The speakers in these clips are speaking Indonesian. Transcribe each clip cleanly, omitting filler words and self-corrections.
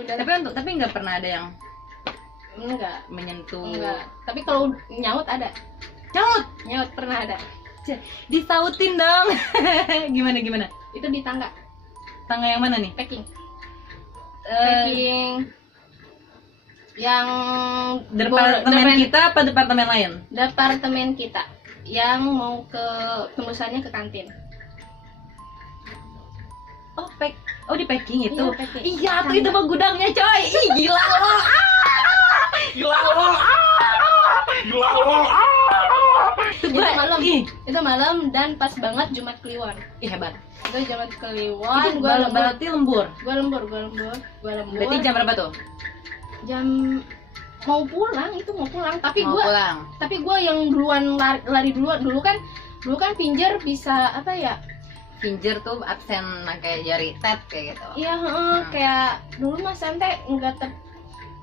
udah. Tapi nggak pernah ada yang Enggak. menyentuh. Enggak. Tapi kalau nyaut ada. Nyaut pernah ada. Disautin dong. Gimana? Itu di tangga. Tangga yang mana nih? Packing. Packing yang Departemen kita apa departemen lain? Departemen kita yang mau ke tembusannya ke kantin. Oh di packing itu. Iya, packing. Iya tuh itu mah gudangnya coy. Ih gila lo. Itu malam dan pas banget Jumat Kliwon. Ih hebat. Itu Jumat Kliwon. Itu berarti lembur. Gua lembur. Berarti jam berapa tuh? Jam mau pulang. Tapi Mau pulang. gua yang duluan lari duluan. Dulu kan pinjer bisa apa ya? Pinjer tuh absen kayak jari tet kayak gitu. Iya, kayak dulu Mas Sante enggak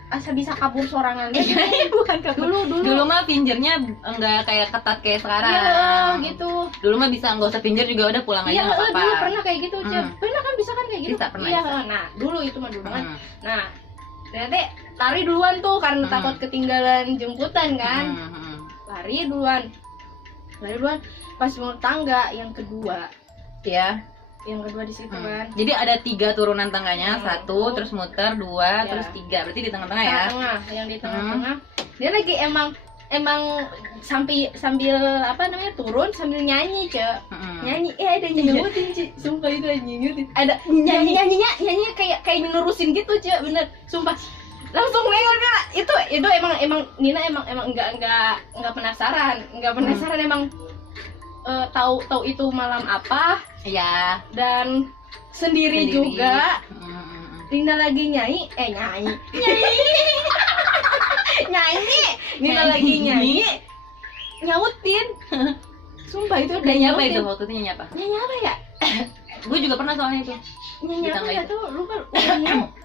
asa bisa kabur sorangan deh. Bukan kabur. Dulu mah pinjernya enggak kayak ketat kayak sekarang. Iya, gitu. Dulu mah bisa enggak usah pinjer juga udah pulang aja Iya, enggak apa-apa. dulu pernah kayak gitu, Cep. Pernah kan bisa kan kayak gitu? Bisa, pernah, Iya, bisa. nah, dulu itu mah dulu kan. Nah, ternyata lari duluan tuh karena takut ketinggalan jemputan kan. Lari duluan. Pas mau tangga yang kedua. Ya. Yang kedua di situ kan. Jadi ada 3 turunan tangganya, 1, terus muter, 2, Ya. terus 3. Berarti di tengah-tengah ya. Tengah, yang di tengah-tengah. Dia lagi emang sambil apa namanya turun sambil nyanyi, Cek. Nyanyi, ada nyanyiin, Cek. Sumpah itu nyanyiin. Ada nyanyinya kayak nerusin gitu, Cek. Bener, sumpah. Langsung nengok Kak. Itu emang Nina emang enggak penasaran, emang tahu itu malam apa. Iya. Dan sendiri juga. Nina lagi nyanyi. Nina lagi nyanyi. Nyautin. Sumpah itu udah Nyanyi apa nyautin. itu waktu itu nyanyi apa? Nyanyi apa ya? Gue juga pernah soalnya itu. Nyanyi Di apa tangga ya itu. tuh? Lupa.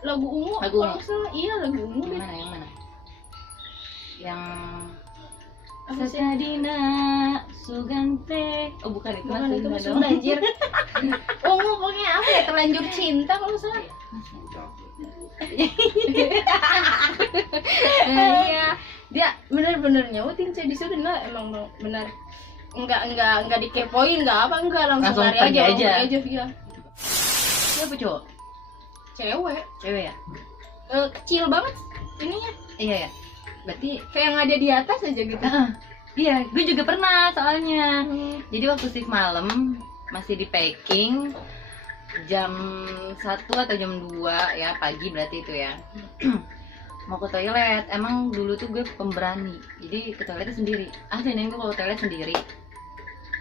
Lagu ungu. Lagu Kalau ungu. nggak salah, iya lagu ungu deh. Yang mana? Yang Apa sih? Sakadina Sugante. Oh bukan itu. Bukan itu Mas masuk banjir. Ungu pokoknya apa ya? Terlanjur cinta kalau nggak salah. Iya, dia bener-bener nyautin saya di situ. Nah, emang bener enggak dikepoin, enggak langsung lari pergi aja. aja. Iya. Siapa cowok? Cewek, Cewek ya? kecil banget ininya, Iya ya. Berarti kayak yang ada di atas aja gitu. iya, gue juga pernah soalnya. Jadi waktu shift malam masih di packing jam 1 atau jam 2 ya pagi berarti itu ya. Mau ke toilet, emang dulu tuh gue pemberani. Jadi ke toiletnya sendiri. Asli nih gue kalau ke toilet sendiri.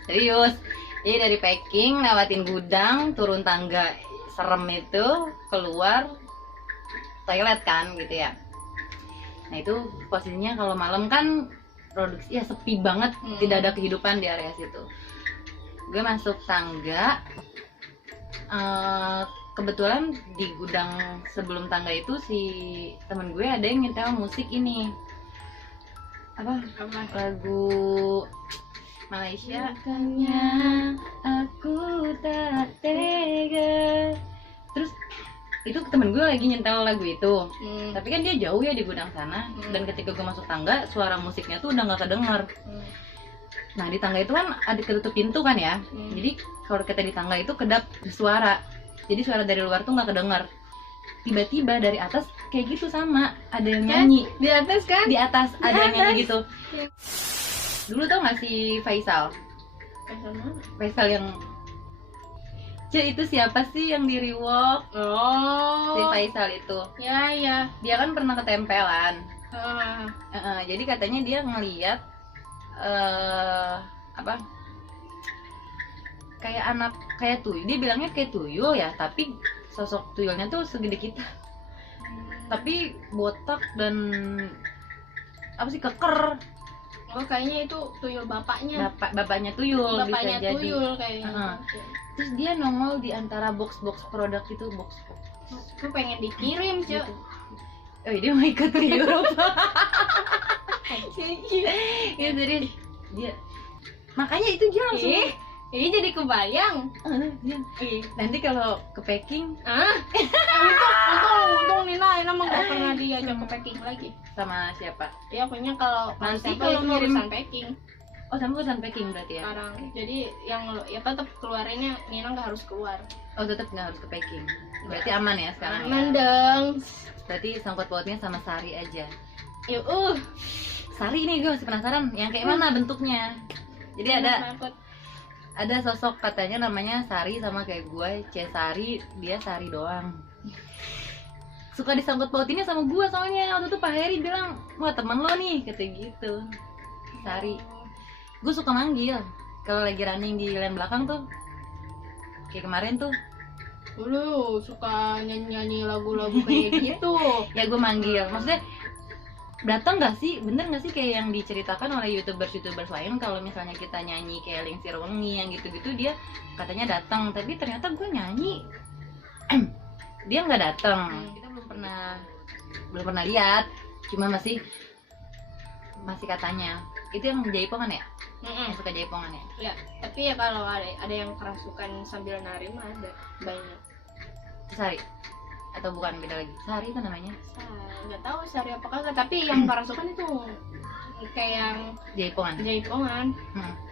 Serius. Jadi dari packing lewatin gudang, turun tangga serem itu, keluar toilet kan gitu ya. Nah itu posisinya kalau malam kan produksi ya sepi banget, tidak ada kehidupan di area situ. Gue masuk tangga, kebetulan di gudang sebelum tangga itu si temen gue ada yang nyetel musik ini apa lagu Malaysia. Bukannya aku tak tega. Terus itu temen gue lagi nyetel lagu itu, tapi kan dia jauh ya di gudang sana. Dan ketika gue masuk tangga, suara musiknya tuh udah nggak kedenger. Nah di tangga itu kan ada ketutup pintu kan ya, jadi kalau kita di tangga itu kedap suara, jadi suara dari luar tuh nggak kedenger. Tiba-tiba dari atas kayak gitu sama, ada yang nyanyi Di atas kan? di atas ada yang nyanyi gitu. Ya. Dulu tau nggak si Faisal yang itu siapa sih yang di Rewalk? Si Faisal itu. Ya. Dia kan pernah ketempelan. Jadi katanya dia ngeliat apa? Kayak tuyul. Dia bilangnya kayak tuyul ya, tapi sosok tuyulnya tuh segede kita. Tapi botak dan apa sih keker. Oh kayaknya itu tuyul bapaknya. Bapaknya tuyul Bapaknya bisa jadi. tuyul kayaknya. Terus dia nongol di antara box-box produk itu, box. Aku pengen dikirim, Cuk. Gitu. Oh, dia mau ikut ke Eropa. Ya jadi dia makanya itu dia langsung Ini jadi kebayang. nanti kalau ke packing Untung Nina udah ke packing lagi. Sama siapa? Ya pokoknya kalau Nanti sampel kalau itu ngirim- irisan packing Oh, sama urusan packing berarti ya? sekarang. Jadi yang ya tetap keluarinnya Nina nggak harus keluar. Oh, tetap nggak harus ke packing. Berarti aman ya sekarang Aman ya? dong. Berarti sangkut pautnya sama Sari aja. Yuk, Sari ini gue masih penasaran, yang kayak mana bentuknya? Jadi ada sosok katanya namanya Sari sama kayak gue, C Sari, dia Sari doang. Suka disangkut pautinnya sama gue soalnya. Waktu itu Pak Heri bilang, wah temen lo nih, kata gitu. Sari. Gue suka manggil kalau lagi running di lane belakang tuh. Kayak kemarin tuh. Lu suka nyanyi lagu-lagu kayak gitu. Ya gue manggil. Maksudnya datang nggak sih? Bener nggak sih kayak yang diceritakan oleh youtubers lain kalau misalnya kita nyanyi kayak Lingsir Wengi yang gitu-gitu dia katanya datang, tapi ternyata gue nyanyi dia nggak datang. Kita belum pernah lihat, cuma masih katanya. Itu yang jaipongan ya? Yang suka jaipongan ya? Ya, tapi ya kalau ada yang kerasukan sambil nari mah ada banyak. Sari? Atau bukan, beda lagi? Sari itu namanya? Nggak tahu Sari apa kagak, tapi yang kerasukan itu kayak yang Jaipongan?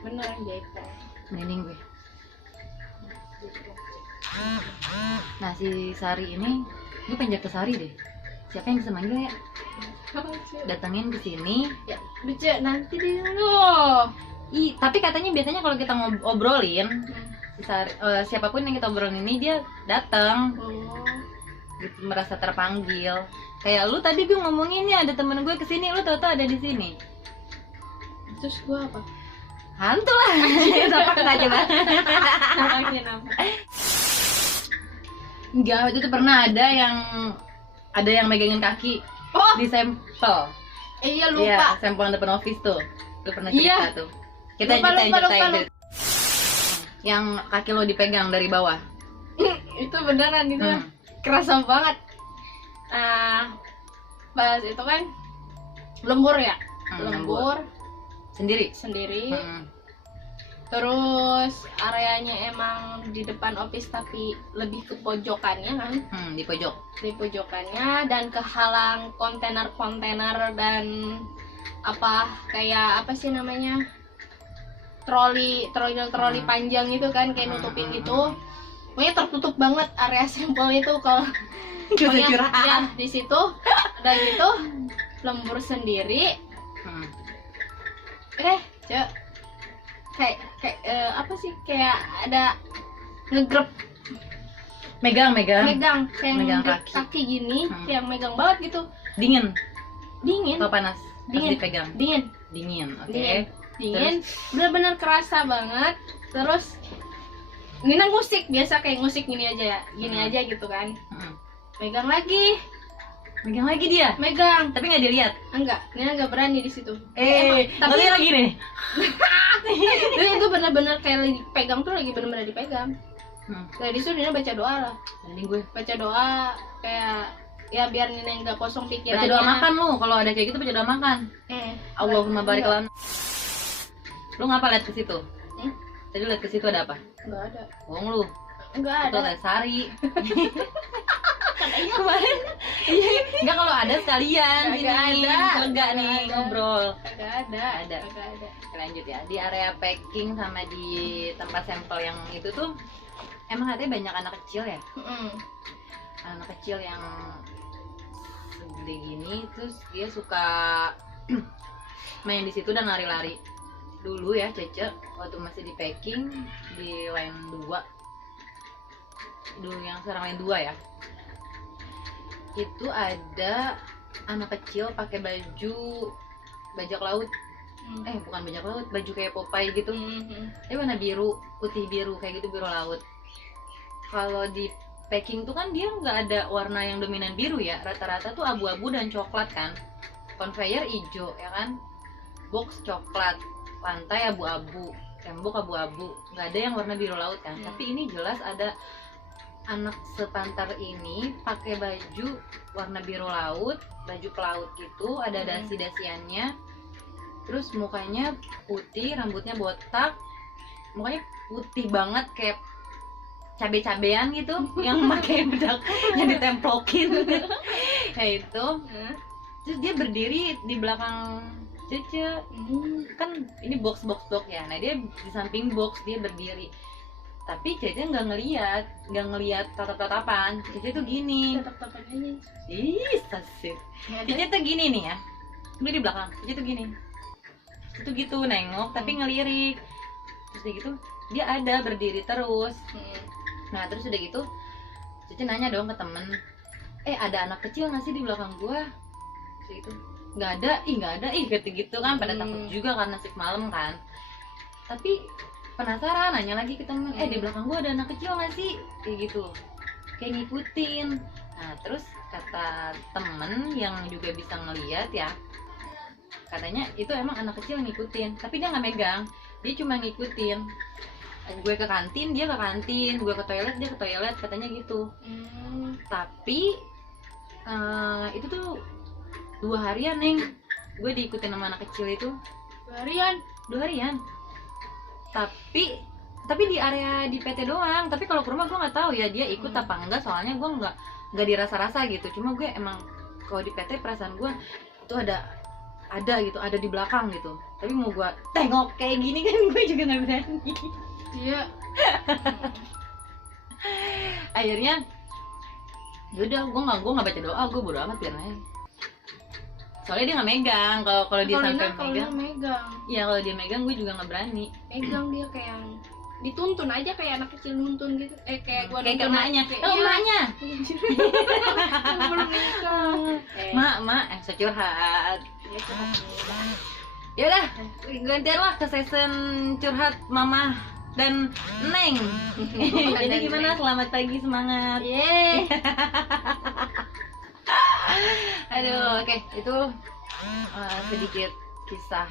bener jaipong. Merinding gue. Nah si Sari ini, gue pengen jatuh Sari deh. Siapa yang bisa manggil ya? Datangin ke sini. Ya, lucu nanti dulu. Tapi katanya biasanya kalau kita ngobrolin, si Sari, siapapun yang kita obrolin ini dia datang. Gitu, merasa terpanggil. Kayak lu tadi gue ngomonginnya ada temen gue kesini, lu tau-tau ada di sini. Terus gue apa? Hantu lah. Siapa enggak coba? Enggak, itu tuh pernah ada yang megangin kaki di sampel. Iya lupa. Iya, sampel depan office tuh. Lu pernah cerita Iya. tuh. Kita ceritain. Yang kaki lo dipegang dari bawah. Itu beneran itu. Kerasa banget. Pas itu kan lembur ya. Lembur Sendiri. Terus areanya emang di depan office tapi lebih ke pojokannya kan. Di pojok. Di pojokannya dan kehalang kontainer dan kayak apa sih namanya? Troli panjang itu kan kayak nutupin gitu. Pokoknya tertutup banget area sampel itu kalau ya di situ dan gitu lembur sendiri. Kayak apa sih, kayak ada ngegrep Megang kayak megang kaki gini, kayak megang banget gitu. Dingin Dingin. atau panas? Dingin. Pas dipegang. Dingin. Oke. Dingin. Bener-bener kerasa banget. Terus Nina ngusik, biasa kayak ngusik gini aja gitu kan. Megang lagi Dia. Megang. Tapi nggak dilihat. Enggak, Nina nggak berani di situ. Tapi lagi nih. Tapi itu bener-bener kayak lagi pegang tuh, lagi bener-bener dipegang. Dari situ Nina baca doa lah. Nanti gue Baca doa kayak ya biar Nina nggak kosong pikirannya. baca doa makan lu. Kalau ada kayak gitu baca doa makan. Allahumma barik lana. Lu ngapa lihat ke situ? Tadi lihat ke situ ada apa? Enggak ada. Bohong lu. Enggak Itu ada. lihat Sari. Kemarin. Enggak, kalau ada sekalian Nggak sini. ada. Lega nih Nggak ada. ngobrol. Enggak ada. Ada. Enggak ada. Lanjut ya. Di area packing sama di tempat sampel yang itu tuh emang katanya banyak anak kecil ya? Anak kecil yang segede gini, terus dia suka main di situ dan lari-lari. Dulu ya Cece, waktu masih di packing di line 2, dulu yang sekarang line 2 ya, itu ada anak kecil pakai baju bajak laut. Bukan bajak laut, baju kayak Popeye gitu. Warna biru, putih biru kayak gitu, biru laut. Kalau di packing tuh kan dia nggak ada warna yang dominan biru ya, rata-rata tuh abu-abu dan coklat kan. Conveyor hijau ya kan, box coklat, lantai abu-abu, tembok abu-abu, nggak ada yang warna biru laut kan. Tapi ini jelas ada anak sepantar ini pakai baju warna biru laut, baju pelaut gitu, ada dasi-dasiannya, terus mukanya putih, rambutnya botak, mukanya putih banget kayak cabe-cabean gitu yang pakai bedak yang ditemplokin ya itu. Terus dia berdiri di belakang Cece, kan ini box ya. Nah dia di samping box dia berdiri, tapi Cece nggak ngeliat tatap-tatapan. Cece tuh gini, Tatap-tapannya ih sasir. Cece tuh gini nih ya, dia di belakang. Cece tuh gini, itu gitu nengok tapi ngelirik. Terus dia gitu dia ada berdiri terus. Nah terus udah gitu Cece nanya dong ke temen, ada anak kecil nggak sih di belakang gua? Terus gitu nggak ada gitu kan, pada takut juga karena shift malam kan. Tapi penasaran nanya lagi ke temen, di belakang gua ada anak kecil nggak sih? Kayak gitu, kayak ngikutin. Nah terus kata temen yang juga bisa ngeliat ya, katanya itu emang anak kecil ngikutin, tapi dia nggak megang, dia cuma ngikutin. Gue ke kantin, dia ke kantin, gue ke toilet, dia ke toilet, katanya gitu. Tapi itu tuh 2 harian Neng, gue diikutin sama anak kecil itu 2 harian. 2 harian. Tapi di area di PT doang. Tapi kalau ke rumah gue nggak tahu ya dia ikut apa enggak, soalnya gue nggak dirasa-rasa gitu. Cuma gue emang kalau di PT perasaan gue itu ada gitu, ada di belakang gitu. Tapi mau gue tengok kayak gini kan gue juga nggak berani. Iya. Akhirnya yaudah gue nggak baca doa, gue bodo amat biar aja. Soalnya dia nggak megang. Kalau dia sampai megang. Iya kalau dia megang gue juga nggak berani. Megang dia kayak yang dituntun aja kayak anak kecil nuntun gitu. Kayak gua kayak emaknya. Emaknya. Belum nikah. Mak, securhat. Yaudah, gantian lah ke season curhat Mama dan Neng. Jadi gimana? Selamat pagi, semangat. Yeay. Aduh, oke. Itu sedikit kisah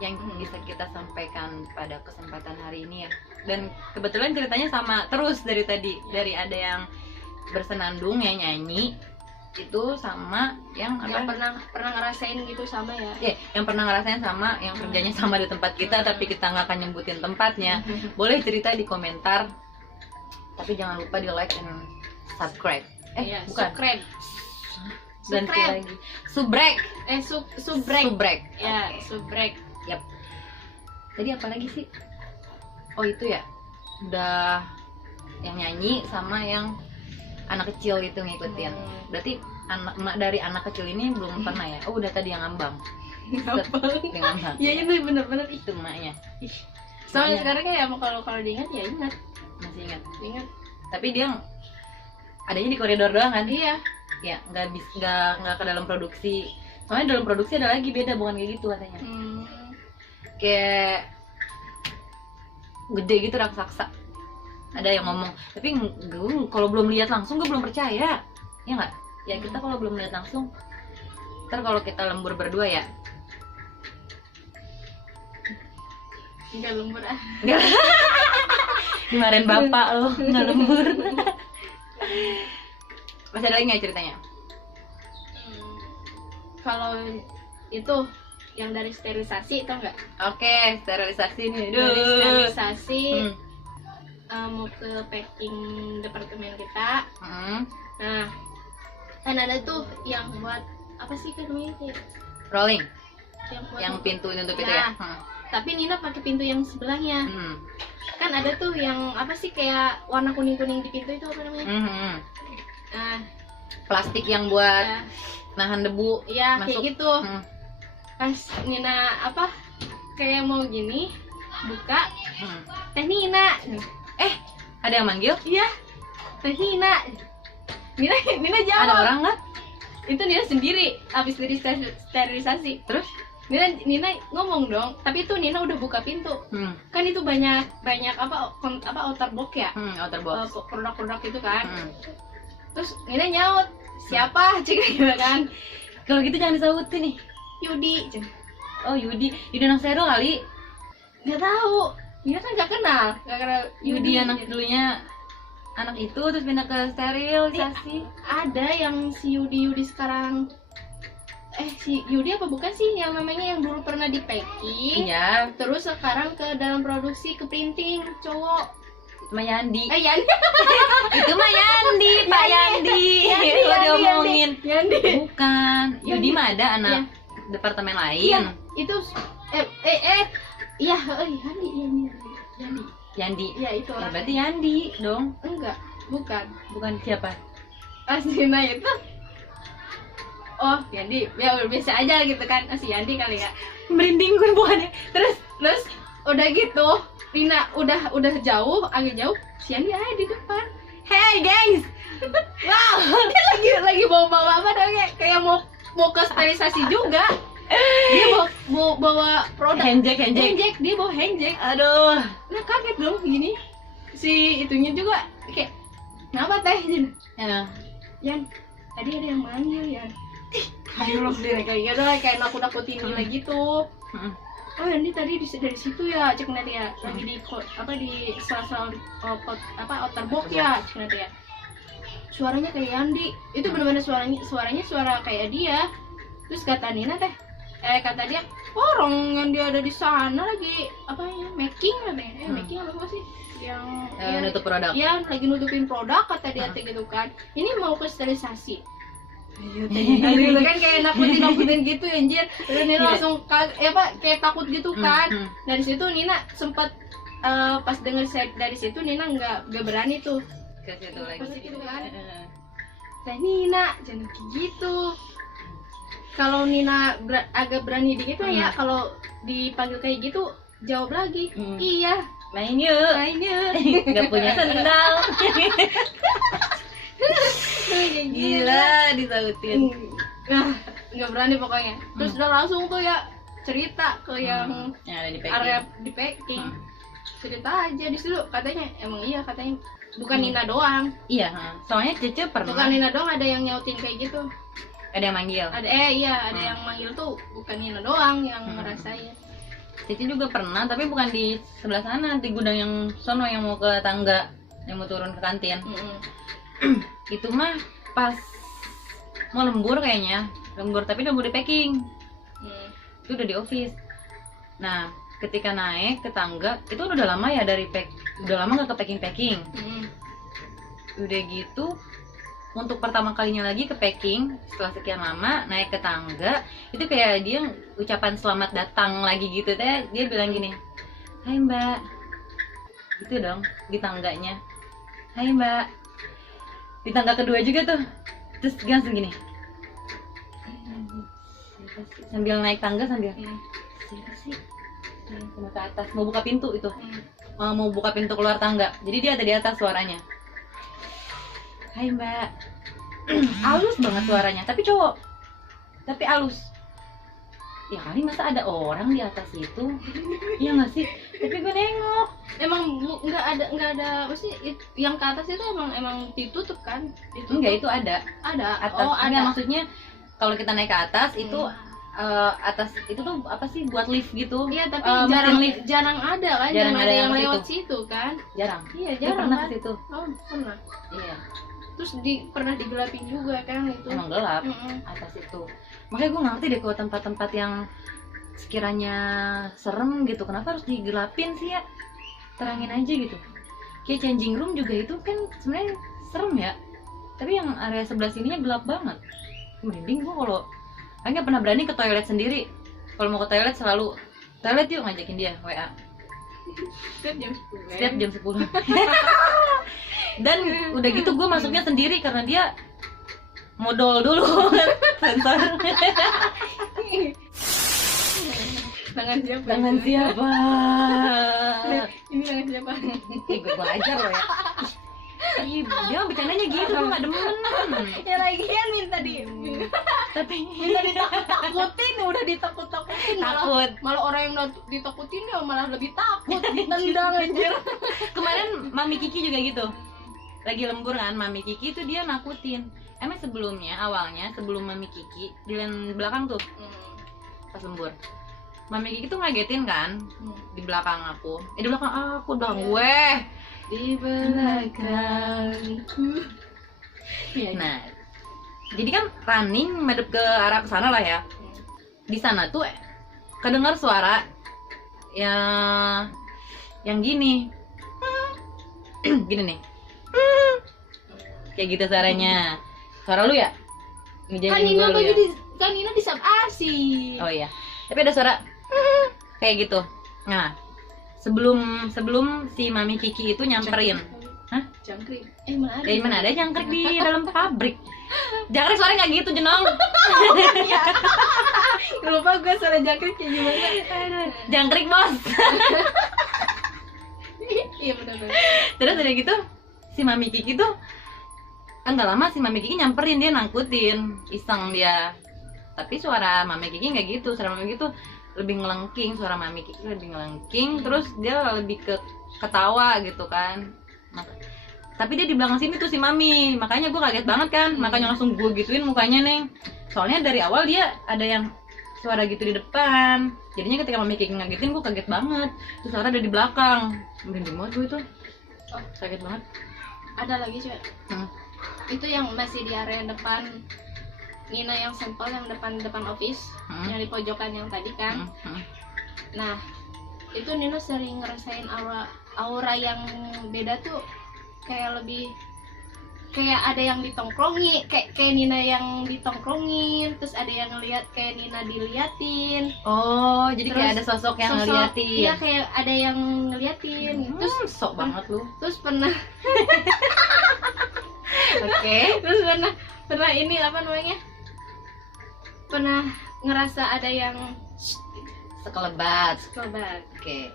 yang bisa kita sampaikan pada kesempatan hari ini ya. Dan kebetulan ceritanya sama terus dari tadi. Dari ada yang bersenandung ya nyanyi itu sama yang pernah ngerasain gitu sama ya. Yang pernah ngerasain sama, yang kerjanya sama di tempat kita tapi kita nggak akan nyebutin tempatnya. Boleh cerita di komentar. Tapi jangan lupa di like and subscribe. Bukan. Ganti lagi. Subrek. Subrek. Ya, subrek. Yap. Tadi apa lagi sih? Oh itu ya. Udah yang nyanyi sama yang anak kecil itu ngikutin. Berarti dari anak kecil ini belum pernah ya? Oh udah tadi yang ngambang. Ngambang. Iya itu bener-bener itu emaknya. Soalnya sekarang kayak kalau diingat ya ingat. Masih ingat. Tapi dia adanya di koridor doang kan? Iya. Ya nggak ke dalam produksi. Soalnya dalam produksi ada lagi beda, bukan kayak gitu katanya. Kayak gede gitu raksasa. Ada yang ngomong, tapi gue kalau belum lihat langsung gue belum percaya. Ya nggak? Ya kita kalau belum lihat langsung, ntar kalau kita lembur berdua ya. Nggak lembur ah. Kemarin bapak lo nggak lembur. Masih ada lagi nggak ceritanya? Kalau itu yang dari sterilisasi tau nggak? Oke, sterilisasi nih. Dari sterilisasi mau ke packing departemen kita. Nah, kan ada tuh yang buat apa sih kan namanya kayak rolling. Yang pintu nutup itu ya. Tapi Nina pakai pintu yang sebelahnya. Kan ada tuh yang apa sih kayak warna kuning-kuning di pintu itu apa namanya? Nah, plastik yang buat nahan debu. Iya, masuk. kayak gitu. Pas Nina apa kayak mau gini buka, Teh Nina. Ada yang manggil? Iya, Teh Nina. Nina jawab. Ada orang nggak? Itu Nina sendiri habis dari sterilisasi. Terus Nina ngomong dong, tapi itu Nina udah buka pintu. Kan itu banyak apa outer box ya? Outer box. Produk-produk itu kan. Terus Nina nyaut, siapa? Cik gitu kan. Kalau gitu jangan disautin nih. Yudi. Oh Yudi anak Sero kali. Nggak tahu. Nina kan nggak kenal Yudi anak dulunya anak itu terus pindah ke sterilisasi. Ada yang si Yudi sekarang. Si Yudi apa bukan sih yang namanya yang dulu pernah di packing? Iya. Terus sekarang ke dalam produksi ke printing cowok. Sama Yandi. Yandi. Itu mah Yandi, Pak Yandi. Lo diomongin. Yandi. Bukan. Yudi mah ada anak departemen lain. Itu iya, Yandi. Yandi. Iya, itu Ya, orang. berarti Yandi dong. Enggak, bukan. Bukan siapa? Aslinya itu. Oh, Yandi. Ya udah biasa aja gitu kan. Si Yandi kali ya. Merinding gue bukannya. Terus udah gitu, Nina udah jauh, agak jauh, si Yandi ada di depan. Hey gengs. Wow, dia lagi bawa apa namanya? Kayak mau ke sterilisasi juga. Dia bawa produk Handjack. dia bawa handjack. Aduh. Nah kaget dong gini. Si itunya juga kayak kenapa teh Jin? Ya. Yan, tadi ada yang manggil Yan. Ayo lo sendiri kayak gitu lah, kayak nakut-nakutin Nina gitu. Oh Yandi tadi dari situ ya, cek nanti ya, lagi di sela-sela outer box ya, cek nanti ya. Suaranya kayak Yandi, itu benar-benar suaranya suara kayak dia. Terus kata Nina teh, kata dia, orang yang dia ada di sana lagi apa ya, making katanya, making apa sih? Yang Nutup produk. Iya, lagi nutupin produk kata dia teh gitu kan. Ini mau ke sterilisasi. Iya, kan kayak nakutin gitu anjir. Terus Nina langsung kayak takut gitu kan. Dari situ Nina sempat pas denger dari situ Nina nggak berani tuh Ke situ lagi. pas gitu kan. Teh Nina jangan kayak gitu. Kalau Nina agak berani dikit lah ya, kalau dipanggil kayak gitu jawab lagi. Iya, Main yuk. Gak punya sendal. Gila disautin. Nah, nggak berani pokoknya. Terus udah langsung tuh ya cerita ke yang Yang ada di packing. area di packing. Cerita aja di situ katanya katanya bukan Nina doang. Iya, soalnya Cece pernah. Bukan Nina doang, ada yang nyautin kayak gitu. Ada yang manggil. Ada ada yang manggil tuh bukan Nina doang yang ngerasain. Cici juga pernah, tapi bukan di sebelah sana, di gudang yang sono yang mau ke tangga, yang mau turun ke kantin. Itu mah pas mau lembur kayaknya, tapi udah di packing. Itu udah di office. Nah, ketika naik ke tangga, itu udah lama ya udah lama gak ke packing. Udah gitu, untuk pertama kalinya lagi ke packing setelah sekian lama naik ke tangga, itu kayak dia ucapan selamat datang lagi gitu teh. Dia bilang gini, hai mbak, gitu dong di tangganya, hai mbak. Di tangga kedua juga tuh, terus dia langsung gini sambil naik tangga sambil siapa sih sama ke atas mau buka pintu itu, mau buka pintu keluar tangga, jadi dia ada di atas suaranya, hai mbak. Halus banget suaranya, tapi cowok, tapi halus. Ya kali masa ada orang di atas itu, iya nggak sih? Tapi gue nengok, Emang nggak ada apa sih yang ke atas itu emang ditutup kan? enggak, itu ada atas. Oh, ada. Enggak, maksudnya kalau kita naik ke atas itu atas itu tuh apa sih, buat lift gitu. Iya, tapi mesin jarang ada kan, Jarang ada yang yang lewat situ. situ kan? Jarang. Iya, Dia jarang pernah kan? ke situ. Oh, pernah. Iya, Terus pernah digelapin juga kan itu. emang gelap atas itu. Makanya gue ngerti deh kalau tempat-tempat yang sekiranya serem gitu, kenapa harus digelapin sih ya? Terangin aja gitu. Kayak changing room juga itu kan sebenarnya serem ya, tapi yang area sebelah sininya gelap banget. Mending gue kalau nggak pernah berani ke toilet sendiri. Kalau mau ke toilet selalu toilet yuk, ngajakin dia WA setiap jam 10. Dan udah gitu gue masuknya sendiri karena dia modal dulu sensor. Tangan siapa? Tangan siapa? Ini tangan siapa? Gue ajar lo ya. Ih, dia bercandanya gitu, gue gak demen. Ya lagian minta Tapi ditakut-takutin, udah ditakut-takutin takut. malah orang yang ditakutin ya malah lebih takut, ditendang anjir. Kemarin Mami Kiki juga gitu. Lagi lembur kan, Mami Kiki tuh dia nakutin. Emang sebelumnya, awalnya sebelum Mami Kiki di lane belakang tuh, pas lembur, Mami Kiki tuh ngagetin kan di belakang aku. Di belakang aku dong, gue Di belakangku. Nah, jadi kan running madep ke arah kesana lah ya. Di sana tuh kedengar suara yang gini. gini nih. Kayak gitu suaranya. Suara lu ya? Kan Ngejanjiin Nina gua lu ya? kan Nina di sub asi. Oh iya. Tapi ada suara kayak gitu. Nah, sebelum si Mami Kiki itu nyamperin. Hah? Jangkrik. Mana ada? Dari mana ada jangkrik di dalam pabrik? Jangkrik suaranya nggak gitu, Jenong. Lupa gue suara jangkrik kayak gimana. Jangkrik, Bos. Iya benar. Terus udah gitu, si Mami Kiki tuh enggak lama si Mami Kiki nyamperin, dia nangkutin, iseng dia. Tapi suara Mami Kiki nggak gitu, suara Mami Kiki tuh lebih ngelengking, suara Mami Kiki lebih ngelengking, terus dia lebih ke ketawa gitu kan. Tapi dia di belakang sini tuh si Mami, makanya gue kaget banget kan, makanya langsung gue gituin mukanya Neng. Soalnya dari awal dia ada yang suara gitu di depan, jadinya ketika Mami Kiki ngagetin gue kaget banget. Terus suara ada di belakang, merinding banget gue itu. Oh, kaget banget. Ada lagi cuy. Itu yang masih di area depan Nina yang sampel yang depan office, yang di pojokan yang tadi kan. Nah, itu Nina sering ngerasain aura yang beda tuh, kayak lebih kayak ada yang ditongkrongi, kayak Nina yang ditongkrongin, terus ada yang ngeliat kayak Nina diliatin. Oh, jadi terus kayak ada sosok yang ngeliatin. Iya, kayak ada yang ngeliatin. Terus sok banget lu. Terus pernah Oke. Terus pernah ini apa namanya? Pernah ngerasa ada yang sekelebat. Oke.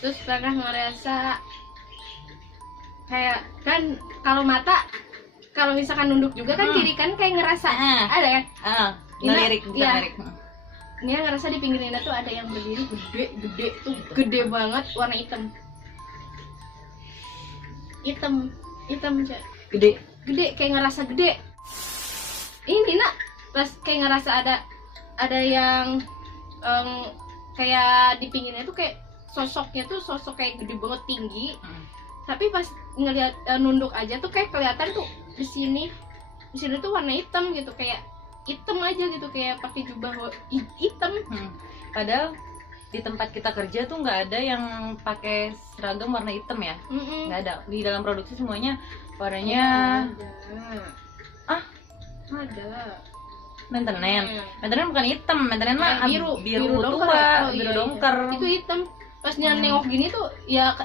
Terus pernah ngerasa kayak kan kalau mata kalau misalkan nunduk juga kan kiri kan kayak ngerasa ada ya. Ngelirik, ya. ngelirik. Nina ngerasa di pinggir Nina tuh ada yang berdiri gede banget, warna hitam. Hitam Cak. Gede kayak ngerasa gede. Ini Nina pas kayak ngerasa ada yang kayak di pinggirnya tuh kayak sosoknya tuh sosok kayak gede banget tinggi. Tapi pas ngelihat nunduk aja tuh kayak kelihatan tuh di sini tuh warna hitam gitu, kayak hitam aja gitu, kayak pakai jubah hitam. Padahal di tempat kita kerja tuh nggak ada yang pakai seragam warna hitam ya. Nggak ada, di dalam produksi semuanya warnanya ada maintenance bukan hitam, maintenance mah biru tua, biru dongker. Itu hitam. Pas nengok gini tuh ya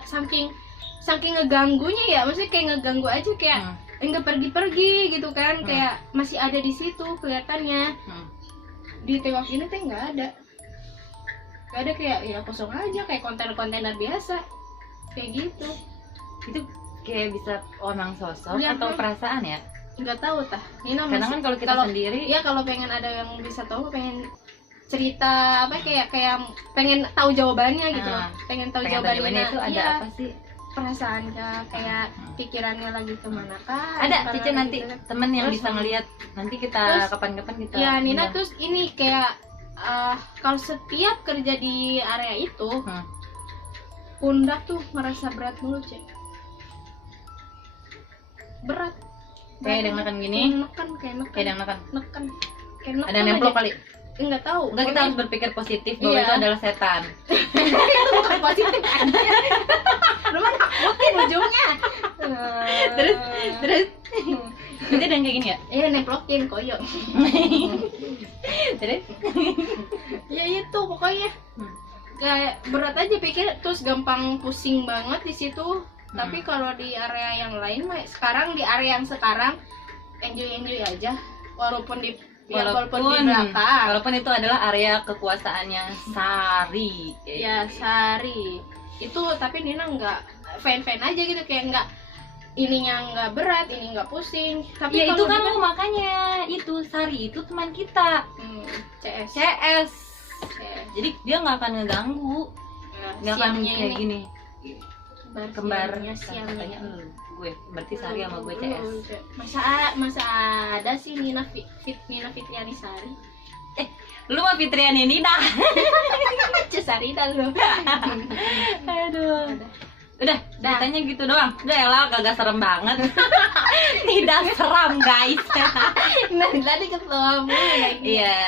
saking ngeganggunya ya, maksudnya kayak ngeganggu aja, kayak enggak pergi gitu kan, kayak masih ada di situ kelihatannya. Di tengok ini teh nggak ada, kayak ya kosong aja, kayak kontainer biasa kayak gitu. Itu kayak bisa orang sosok ya, atau perasaan ya, nggak tahu tah. Nina karena kan kalau kita sendiri ya kalau pengen ada yang bisa tahu, pengen cerita apa kayak pengen tahu jawabannya gitu, pengen tahu jawabannya itu ada apa sih, perasaan kayak pikirannya lagi kemana kah? Ada Cici nanti gitu. Temen yang bisa ngelihat, nanti kita kapan-kapan kita ya Nina terus ini kayak kalau setiap kerja di area itu pundak tuh merasa berat mulu Cek, berat kayak ada yang neken gini, kayak ada yang neken ada yang nemplok kali. Enggak tahu. Enggak, kita harus berpikir positif bahwa itu adalah setan. Itu bukan positif aja. Lu mah nakutin ujungnya. Terus itu ada yang kayak gini ya? Iya, nemplokin koyo. Terus ya itu pokoknya kayak berat aja pikir, terus gampang pusing banget di situ. Tapi kalau di area yang lain sekarang di area yang sekarang enjoy aja, walaupun di belakang. Walaupun itu adalah area kekuasaannya Sari. Ya Sari. Itu tapi Nina nggak fan aja gitu, kayak nggak ininya nggak berat, ini nggak pusing. Tapi ya itu kan lo makanya itu Sari itu teman kita. CS. Jadi dia nggak akan ngeganggu, nggak akan kayak gini. Kembarnya katanya gue berarti Sari sama gue CS. Masa ada sih Nina Fitriani Sari. Lu mah Fitriani Nina. Sari dah lu. Aduh. Udah, ceritanya gitu doang. Udah elah, kagak serem banget. Tidak seram guys. Nah tadi ketawa mulu lagi. Iya.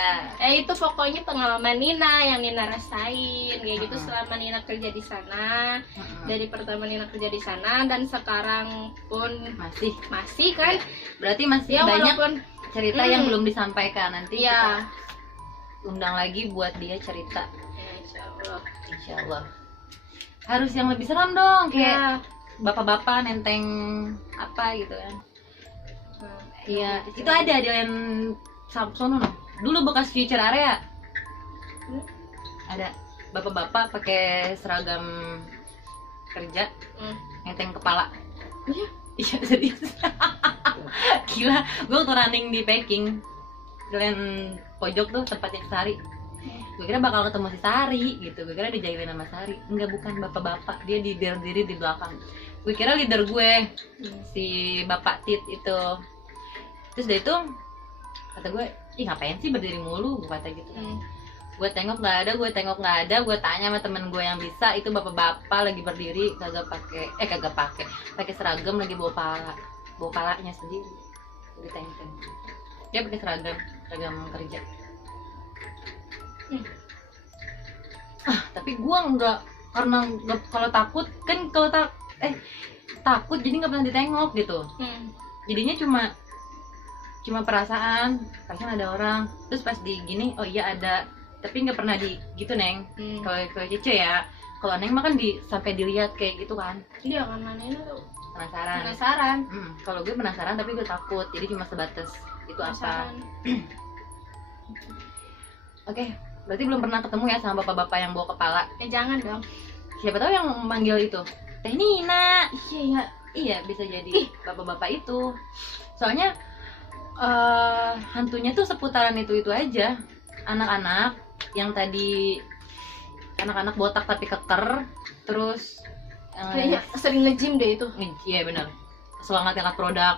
Itu pokoknya pengalaman Nina yang Nina rasain kayak gitu selama Nina kerja di sana. Dari pertama Nina kerja di sana dan sekarang pun masih kan. Berarti masih ya, banyak walaupun cerita yang belum disampaikan. Nanti ya kita undang lagi buat dia cerita. ya insyaallah. Insyaallah. Harus yang lebih seram dong, kayak Ya. bapak-bapak nenteng apa gitu kan. Iya, itu ada yang Samsono no. Dulu bekas future area. Ada bapak-bapak pakai seragam kerja, nenteng kepala. Iya serius. Gila, gue waktu running di packing kalian pojok tuh tempatnya Sari. Gue kira bakal ketemu si Sari gitu, gue kira dijailin sama Sari. Enggak, bukan, bapak-bapak, dia diri di belakang. Gue kira leader gue, si bapak Tit itu. Terus dari itu kata gue, ih ngapain sih berdiri mulu, gue kata gitu. Gue tengok nggak ada, gue tanya sama temen gue yang bisa, itu bapak-bapak lagi berdiri kagak pakai seragam, lagi bawa palanya sendiri, ditenteng. Dia pakai seragam kerja. Tapi gue nggak, karena kalau takut kan, takut jadi nggak pernah ditengok gitu. Jadinya cuma perasaan ada orang, terus pas di gini, oh iya ada, tapi nggak pernah di gitu Neng. Kalau Cece ya, kalau Neng mah kan sampai dilihat kayak gitu kan. Iya kan, Nina tuh penasaran. Kalau gue penasaran tapi gue takut, jadi cuma sebatas itu apa. Oke, berarti belum pernah ketemu ya sama bapak-bapak yang bawa kepala. Jangan dong. Siapa tahu yang memanggil itu Teh Nina. Iya bisa jadi bapak-bapak itu. Soalnya hantunya tuh seputaran itu aja. Anak-anak yang tadi, anak-anak botak tapi keker. Terus kayaknya sering nge-gym deh itu. Iya benar. Semangat angkat produk.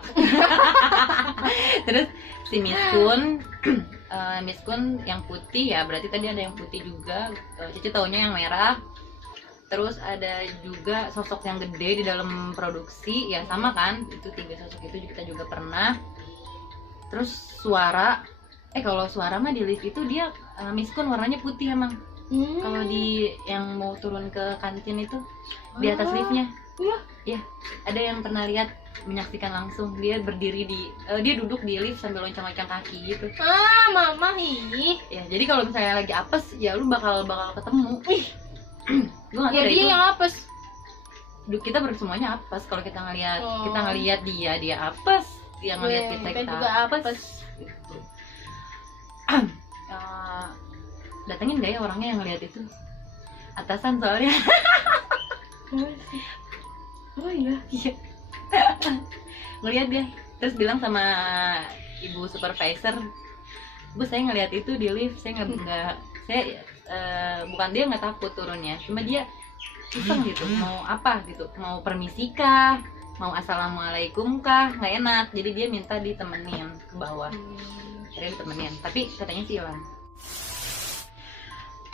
Terus si Miskun yang putih ya, berarti tadi ada yang putih juga. Cici taunya yang merah. Terus ada juga sosok yang gede di dalam produksi, ya sama kan? Itu 3 sosok itu kita juga pernah. Terus suara, kalau suara mah di lift itu dia Miskun warnanya putih emang. Kalau di yang mau turun ke kantin itu di atas liftnya. Iya, ada yang pernah lihat, menyaksikan langsung. Dia berdiri dia duduk di lift sambil lonceng-lonceng kaki gitu. Mama ya, jadi kalau misalnya lagi apes ya lu bakal ketemu. Gua nggak tahu dia itu. yang apes. Kita semuanya apes kalau kita ngelihat dia apes, dia ngelihat kita juga apes. Gitu. Datengin gak ya orangnya yang ngelihat itu? Atasan soalnya. Oh iya. Ngelihat dia, terus bilang sama ibu supervisor, Bu saya ngelihat itu di lift, saya nggak bukan dia nggak takut turunnya, cuma dia iseng gitu, mau apa gitu, mau permisi kah, mau assalamualaikum kah, nggak enak, jadi dia minta ditemenin ke bawah, akhirnya ditemenin, tapi katanya sih hilang.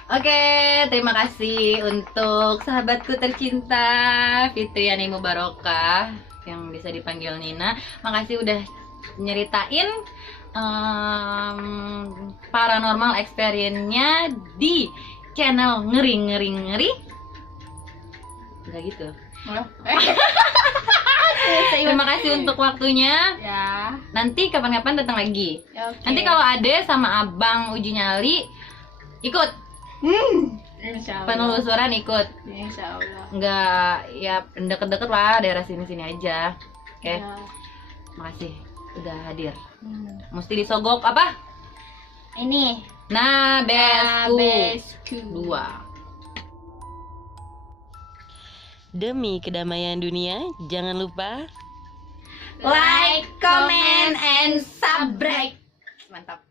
Oke, terima kasih untuk sahabatku tercinta Fitriani Mubarokah yang bisa dipanggil Nina. Makasih udah nyeritain paranormal experience-nya di channel Ngeri. Enggak gitu. Terima kasih untuk waktunya. Ya. Nanti kapan-kapan datang lagi. Okay. Nanti kalau Ade sama Abang uji nyali ikut. Insyaallah. Penelusuran ikut. Insyaallah. Enggak, ya deket-deket lah, daerah sini-sini aja. Oke. Ya. Makasih udah hadir. Mesti disogok apa? Ini Nabesku 2. Demi kedamaian dunia, jangan lupa Like, comment, and subscribe. Mantap.